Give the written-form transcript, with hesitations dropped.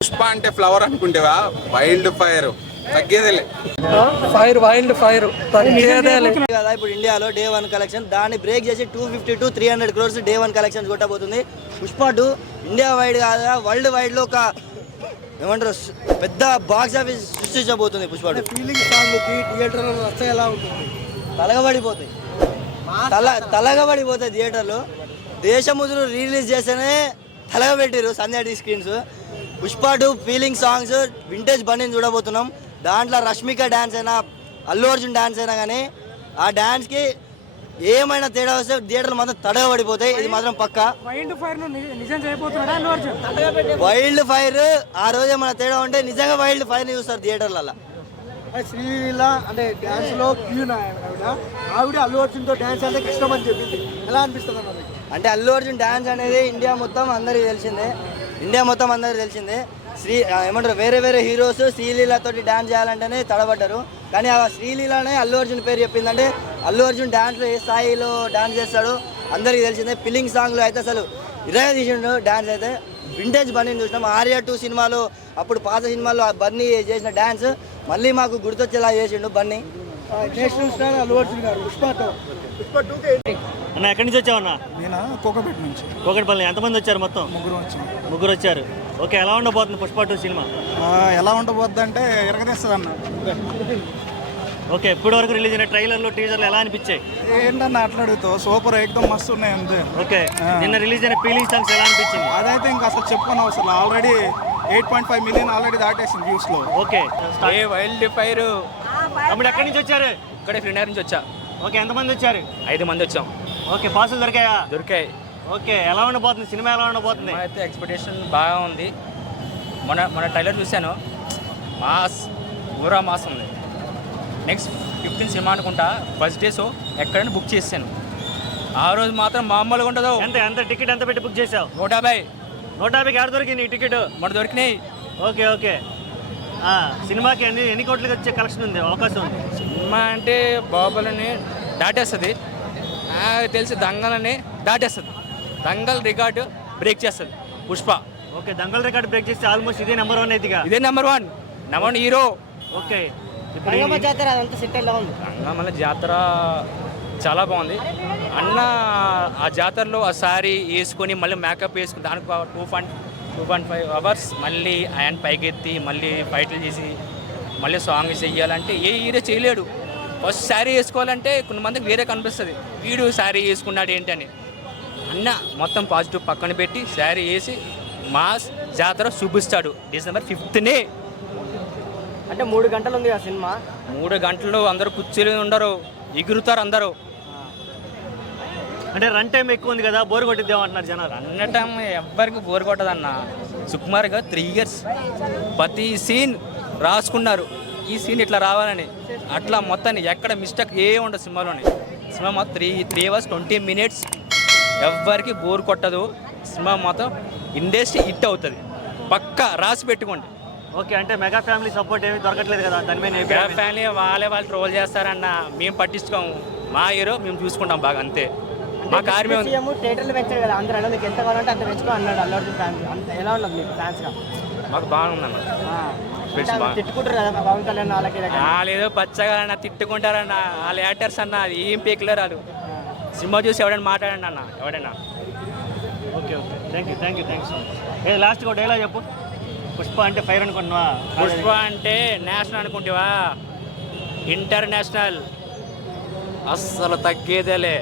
పుష్ప అంటే flower అనుకుంటేవా, wild fire తగ్గేదేలే. Wild fire తగ్గేదేలే కదా. ఇప్పుడు ఇండియాలో డే 1 కలెక్షన్ దాన్ని బ్రేక్ చేసి 250 to 300 crores డే 1 కలెక్షన్స్ కొట్టబోతుంది. పుష్ప 2 ఇండియా వైడ్ కాదా వరల్డ్ వైడ్ లో ఒక ఏమంటారు పెద్ద బాక్స్ ఆఫీస్ సృష్టించబోతుంది. పుష్ప 2 ఫీలింగ్ సాంగ్ కి థియేటర్లో వస్తే ఎలా ఉంటుంది? తలగబడిపోతాయి థియేటర్లో. దేశముద్రు రిలీజ్ చేస్తేనే తలగబెట్టారు సంధ్యాటి screens. Pushpa 2 feeling songs vintage బండిని చూడబోతున్నాం. దాంట్లో రష్మిక డ్యాన్స్ అయినా అల్లు అర్జున్ డ్యాన్స్ అయినా కానీ ఆ డ్యాన్స్కి ఏమైనా తేడా వస్తే థియేటర్లు మాత్రం తడగబడిపోతాయి. ఇది మాత్రం పక్కా. వైల్డ్ ఫైర్ ఆ రోజు ఏమైనా తేడా ఉంటే నిజంగా వైల్డ్ ఫైర్ని చూస్తారు థియేటర్లలో. శ్రీలీల అంటే డ్యాన్స్ లో క్యూన్ ఆవిడ అల్లు అర్జున్ తో డ్యాన్స్ అంటే కష్టం అని చెప్పింది. ఎలా అనిపిస్తుంది అన్నది? అంటే అల్లు అర్జున్ డ్యాన్స్ అనేది ఇండియా మొత్తం అందరికీ తెలిసిందే. ఏమంటారు వేరే వేరే హీరోస్ శ్రీలీలతోటి డ్యాన్స్ చేయాలంటేనే తడబడ్డారు. కానీ ఆ శ్రీలీలనే అల్లు అర్జున్ పేరు చెప్పిందంటే అల్లు అర్జున్ డ్యాన్స్లో ఏ స్థాయిలో డ్యాన్స్ చేస్తాడు అందరికీ తెలిసిందే. ఫిల్లింగ్ సాంగ్లో అయితే అసలు ఇరగా తీసిండు డ్యాన్స్. అయితే వింటేజ్ బన్నీని చూసినాం. ఆర్యా 2 సినిమాలో అప్పుడు పాత సినిమాలో ఆ బన్నీ చేసిన డ్యాన్స్ మళ్ళీ మాకు గుర్తొచ్చేలా చేసిండు బన్నీ. నేషనల్ స్టార్ అల్లు అర్జున్ గారు పుష్ప 2 అన్న ఎక్కడి నుంచి వచ్చావన్నా? నేను కోకపేట నుంచి. కోకట్పల్లి. ఎంతమంది వచ్చారు మొత్తం? ముగ్గురు వచ్చారు. ఓకే, ఎలా ఉండబోతుంది పుష్ప 2 సినిమా? ఎలా ఉండబోద్ది అంటే ఎరగదీస్తుంది అన్న. ఓకే, ఇప్పటి వరకు రిలీజ్ అయిన ట్రైలర్లు టీజర్లు ఎలా అనిపించాయి? ఏంటన్న అట్లాడుతావు, సూపర్ ఎక్దమ్ మస్తు ఉన్నాయి అంతే. ఓకే, నిన్న రిలీజ్ అయిన ఫీలింగ్ సాంగ్స్ ఎలా అనిపించింది? అదైతే ఇంకా అసలు చెప్పను అవసరం. ఆల్రెడీ 8.5 మిలియన్ ఆల్రెడీ దాటేసింది వ్యూస్ లో. Okay, wild fire. తమ్ముడు ఎక్కడి నుంచి వచ్చారు? ఇక్కడే ఫ్రీనగర్ నుంచి వచ్చా. ఓకే, ఎంతమంది వచ్చారు? 5 మంది వచ్చాం. ఓకే, పాసులు దొరికాయా? దొరికాయి. ఓకే, ఎలా ఉండబోతుంది సినిమా? ఎలా ఉండబోతుంది? అయితే ఎక్స్పెక్టేషన్ బాగా ఉంది. మన ట్రైలర్ చూశాను, మాస్ ఊరా మాస్ ఉంది. నెక్స్ట్ 15 సినిమా అనుకుంటా ఫస్ట్ డే షో ఎక్కడైనా బుక్ చేశాను. ఆ రోజు మాత్రం మామూలుగా ఉంటుందో. ఎంత టికెట్ ఎంత పెట్టి బుక్ చేసావు? 150. 150కి ఎక్కడ దొరికింది ఈ టికెట్? మన దొరికినాయి. ఓకే ఓకే, సినిమాకి ఎన్ని కోట్లకి వచ్చే కలెక్షన్ ఉంది, అవకాశం ఉంది? సినిమా అంటే బాహుబలిని దాటేస్తుంది, తెలిసి దంగల్ని దాటేస్తుంది. దంగల్ రికార్డు బ్రేక్ చేస్తుంది Pushpa. Okay, Dangal record break చేస్తే ఆల్మోస్ట్ ఇదే నెంబర్ 1 అయితేగా. ఇదే నెంబర్ 1 హీరో. ఓకే, రంగమ్మ జాతర అదంతా సెట్ ఎలా ఉంది? రంగమల్ల జాతర చాలా బాగుంది అన్న. ఆ జాతరలో ఆ శారీ వేసుకొని మళ్ళీ మేకప్ వేసుకుని దానికి 2.5 అవర్స్ మళ్ళీ ఆయన పైకెత్తి మళ్ళీ ఫైట్లు చేసి మళ్ళీ సాంగ్ చెయ్యాలంటే ఏ హీరో చేయలేడు. ఫస్ట్ శారీ వేసుకోవాలంటే కొంతమందికి వేరే కనిపిస్తుంది, వీడు శారీ వేసుకున్నాడు ఏంటని. అన్న మొత్తం పాజిటివ్ పక్కన పెట్టి శారీ వేసి మాస్ జాతర చూపిస్తాడు December 5th. అంటే 3 గంటలు ఉంది ఆ సినిమా. 3 గంటలు అందరూ కూర్చొని ఉండరు, ఎగురుతారు అందరూ. అంటే రన్ టైం ఎక్కువ ఉంది కదా, బోర్ కొట్టిద్దామంటున్నారు జనాలు. అన్న టైం ఎవ్వరికి బోర్ కొట్టదన్న. సుకుమార్గా 3 years ప్రతి సీన్ రాసుకున్నారు, ఈ సీన్ ఇట్లా రావాలని. అట్లా మొత్తాన్ని ఎక్కడ మిస్టేక్ ఏ ఉండదు సినిమాలోని. సినిమా మొత్తం 3 hours 20 minutes ఎవ్వరికి బోర్ కొట్టదు. సినిమా మొత్తం ఇండస్ట్రీ హిట్ అవుతుంది, పక్కా రాసి పెట్టుకోండి. ఓకే, అంటే మెగా ఫ్యామిలీ సపోర్ట్ ఏమీ దొరకట్లేదు కదా దాని మీద? మెగా ఫ్యామిలీ వాళ్ళు ట్రోల్ చేస్తారన్న, మేము పట్టించుకోము. మా హీరో మేము చూసుకుంటాం బాగా, అంతే. మా కార్మి థియేటర్లు పెంచాడు కదా, అందరూ మీకు ఎంత కావాలంటే అంత పెంచుకో అన్నాడు అల్లు అర్జున్ ఫ్యాన్స్. ఎలా ఉన్నది మీకు ఫ్యాన్స్గా? మాకు బాగుందన్న. తిట్టుకుంటారు కదా పవన్ కళ్యాణ్ వాళ్ళకి. లేదో పచ్చగా అన్న తిట్టుకుంటారన్న, వాళ్ళ యాక్టర్స్ అన్న, అది ఏం పీకులేరు వాళ్ళు. సినిమా చూసి ఎవడైనా మాట్లాడండి అన్న, ఎవడైనా. Okay okay, thanks. లాస్ట్ ఒక డైలాగ్ చెప్పు. పుష్ప అంటే ఫైర్ అనుకుంటున్నావా? పుష్ప అంటే నేషనల్ అనుకుంటావా? ఇంటర్నేషనల్ అస్సలు తగ్గేదేలే.